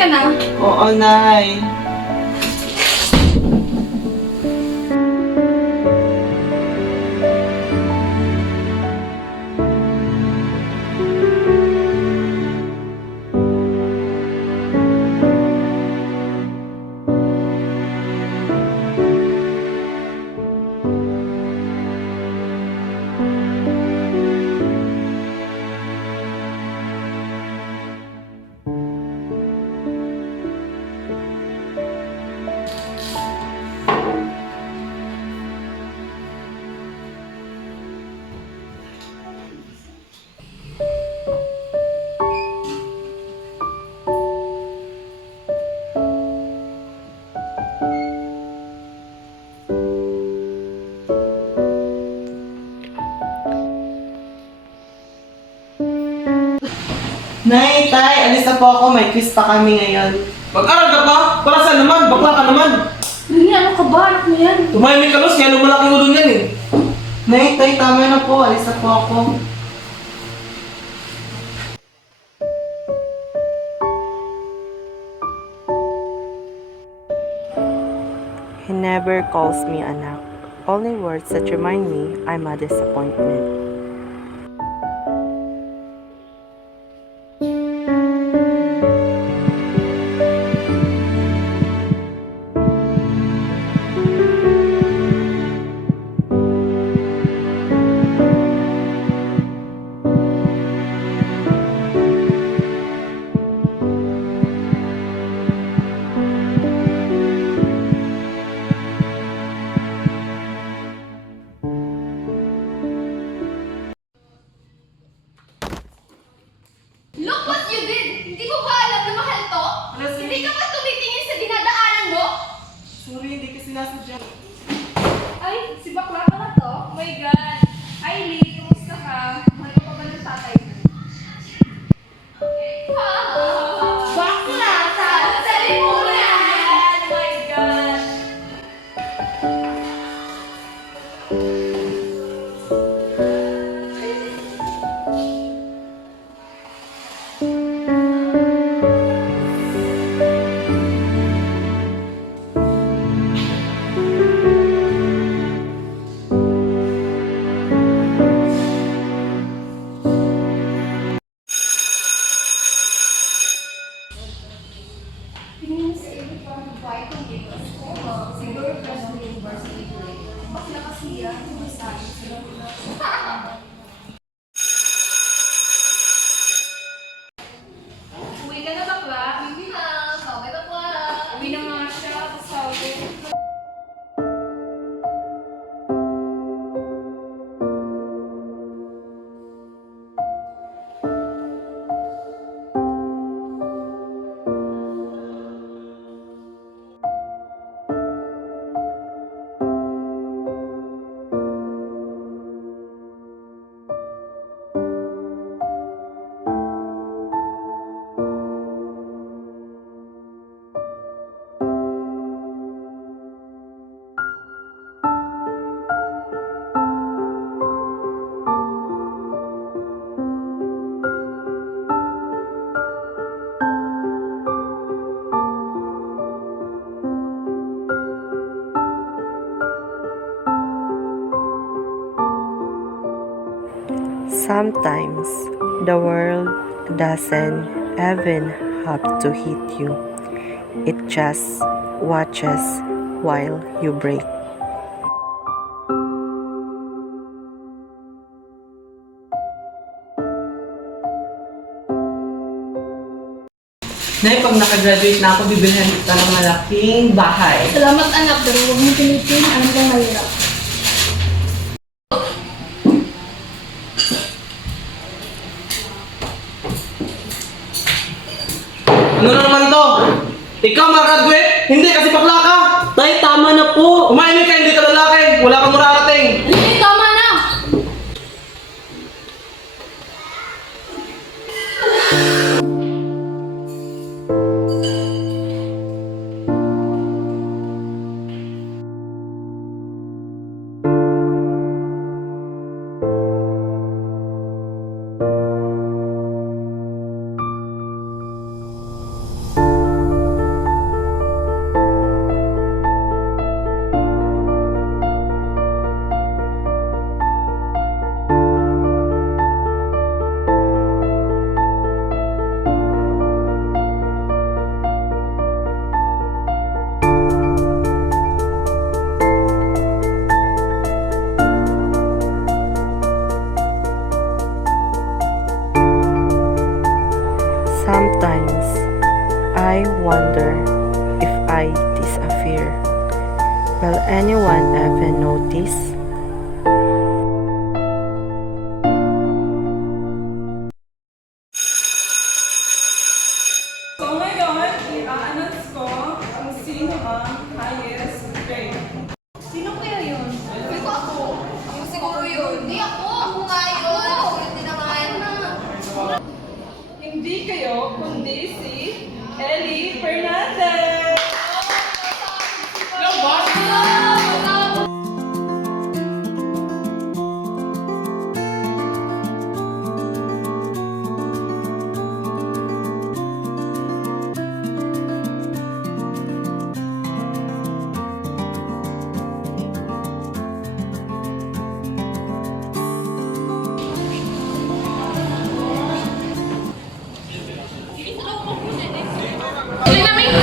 ka na? Oo, Nay. Nay, Tay, alis na po ako. May quiz pa kami ngayon. Mag-aral ka pa? Para saan naman? Bakla ka naman. Lili, ano ka ba? Anak mo yan? Tumahimik ka, Los. Kaya lumalaki mo dun yan eh. Nay, Tay, tama na po. Alis na po ako. He never calls me anak. Only words that remind me I'm a disappointment. Look what you did! Hindi mo ba alam na mahal to? Hindi ka ba tumitingin sa dinadaanan mo? Sorry, hindi kasi nasadya. Ay, si bakla ka na to? Oh my God! Ay, Lee, kumusta ka? Mahal ka pa ba ng tatay mo? Bakla! Sa limunan! Oh my God! Tingin sa iyo parang buhay kong dito. Siguro fresh na university ko eh. Bakla kasi yan, sumasali sila. Uwi ka na bakla? Hindi na. Sabi na po. Uwi na nga siya. Sabi. Sometimes the world doesn't even have to hit you. It just watches while you break. Nay, pag nakagraduate na ako, bibilhan kita ng malaking bahay. Salamat anak, pero huwag mo pilitin. Alam kong mahirap. Ano na naman to? Ikaw makagraduate? Hindi kasi bakla ka. Tay, tama na po. Umahimik ka, hindi ka lalaki. Wala kang mararating. Lili, tama na! Will anyone ever notice? So ngayon, i-a-announce ko kung sino ang highest grade. Sino kaya yun? Ikaw ako. Yung siguro yun. Hindi ako. Ako nga yun. Hindi naman. Hindi kayo, kundi si Ellie Fernandez!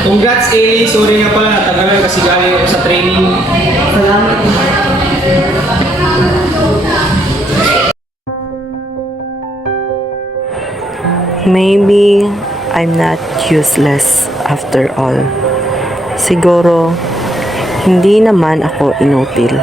Congrats, Ellie. Sorry nga pala, natagalan kasi galing ako sa training. Salamat. Maybe I'm not useless after all. Siguro, hindi naman ako inutil.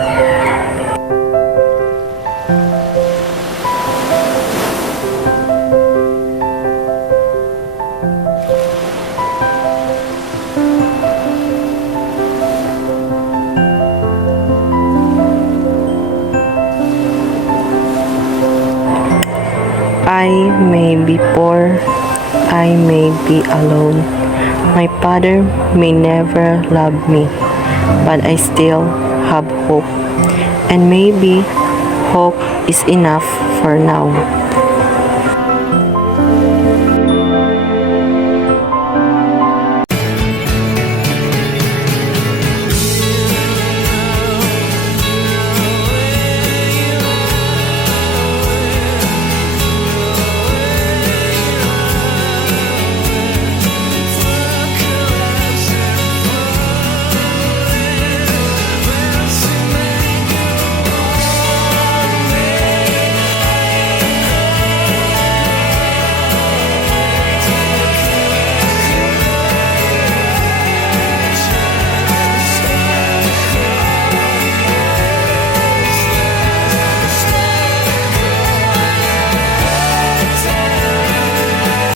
I may be poor, I may be alone. My father may never love me, but I still have hope. And maybe hope is enough for now.